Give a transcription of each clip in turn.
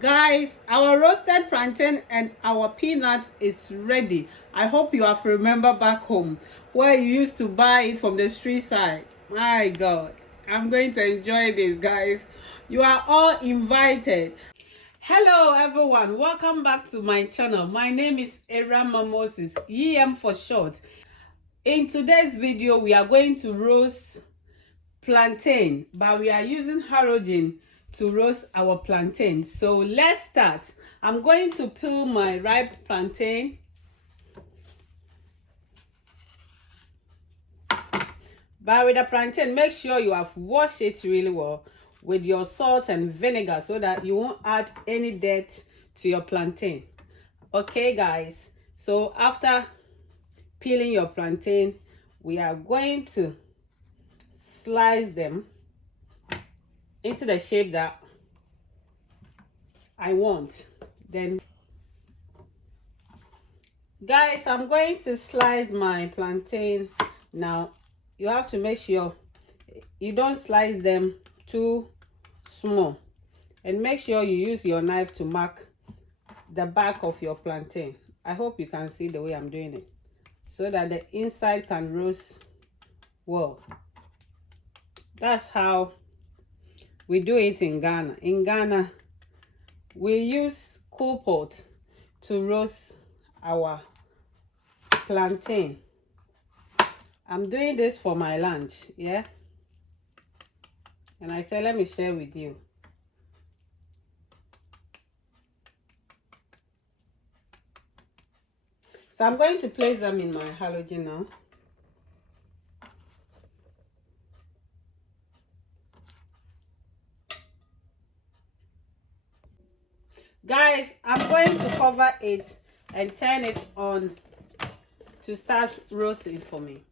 Guys, our roasted plantain and our peanuts is ready. I hope you have remembered back home where you used to buy it from the street side. My God, I'm going to enjoy this, guys. You are all invited. Hello everyone, welcome back to my channel. My name is Erama Moses, EM for short. In today's video, we are going to roast plantain, but we are using halogen to roast our plantain. So let's start. I'm going to peel my ripe plantain. But with the plantain, make sure you have washed it really well with your salt and vinegar so that you won't add any dirt to your plantain. Okay guys, so after peeling your plantain, we are going to slice them into the shape that I want. Then guys, I'm going to slice my plantain. Now you have to make sure you don't slice them too small, and make sure you use your knife to mark the back of your plantain. I hope you can see the way I'm doing it so that the inside can roast well. That's how we do it in Ghana. In Ghana, we use cool pot to roast our plantain. I'm doing this for my lunch, yeah? And I said, let me share with you. So I'm going to place them in my halogen now. Guys, I'm going to cover it and turn it on to start roasting for me.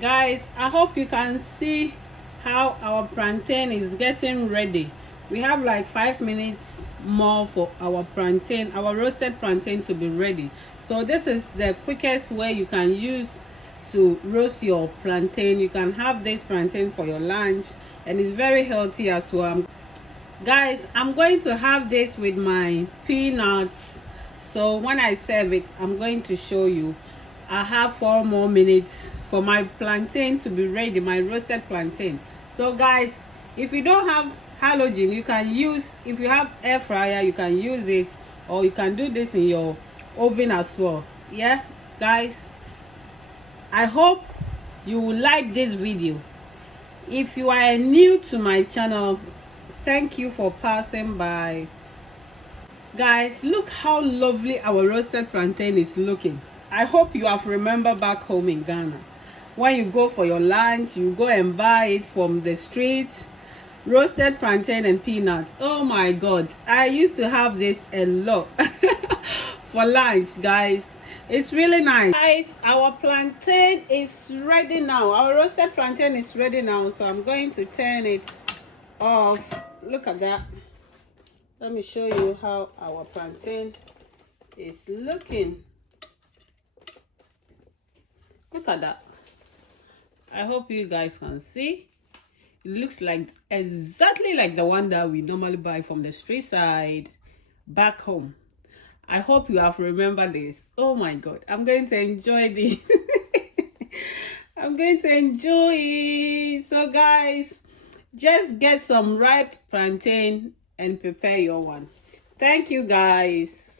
Guys, I hope you can see how our plantain is getting ready. We have like 5 minutes more for our plantain, our roasted plantain, to be ready. So this is the quickest way you can use to roast your plantain. You can have this plantain for your lunch, and it's very healthy as well. Guys, I'm going to have this with my peanuts. So when I serve it, I'm going to show you. I have 4 more minutes for my plantain to be ready, my roasted plantain. So guys, if you don't have halogen, you can use, if you have air fryer, you can use it, or you can do this in your oven as well. Yeah guys, I hope you will like this video. If you are new to my channel, thank you for passing by. Guys, look how lovely our roasted plantain is looking. I hope you have remembered back home in Ghana, when you go for your lunch, you go and buy it from the street, roasted plantain and peanuts. Oh my God, I used to have this a lot for lunch, guys. It's really nice. Guys, our plantain is ready now. Our roasted plantain is ready now, so I'm going to turn it off. Look at that. Let me show you how our plantain is looking. Look at that. I hope you guys can see. It looks like exactly like the one that we normally buy from the street side back home. I hope you have remembered this. Oh my God, I'm going to enjoy this. I'm going to enjoy it. So guys, just get some ripe plantain and prepare your one. Thank you guys.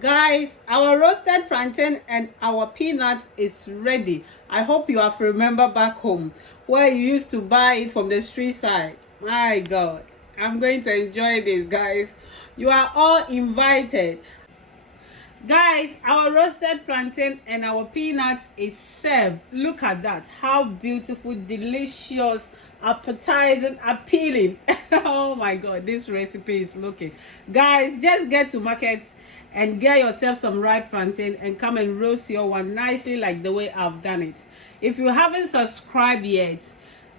Guys, our roasted plantain and our peanuts is ready. I hope you have remembered back home where you used to buy it from the street side. My God, I'm going to enjoy this, guys. You are all invited. Guys, our roasted plantain and our peanuts is served. Look at that, how beautiful, delicious appetizing, appealing. Oh my god, this recipe is looking. Guys, just get to market and get yourself some ripe plantain and come and roast your one nicely like the way I've done it. If you haven't subscribed yet,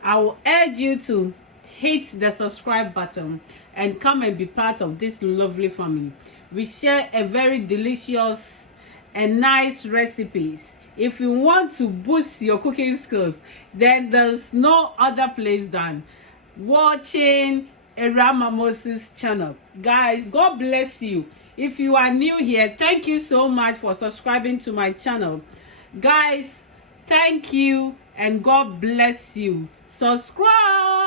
I will urge you to hit the subscribe button and come and be part of this lovely family. We share a very delicious and nice recipes. If you want to boost your cooking skills, then there's no other place than watching Erama Moses channel. Guys, God bless you. If you are new here, thank you so much for subscribing to my channel. Guys, thank you and God bless you. Subscribe.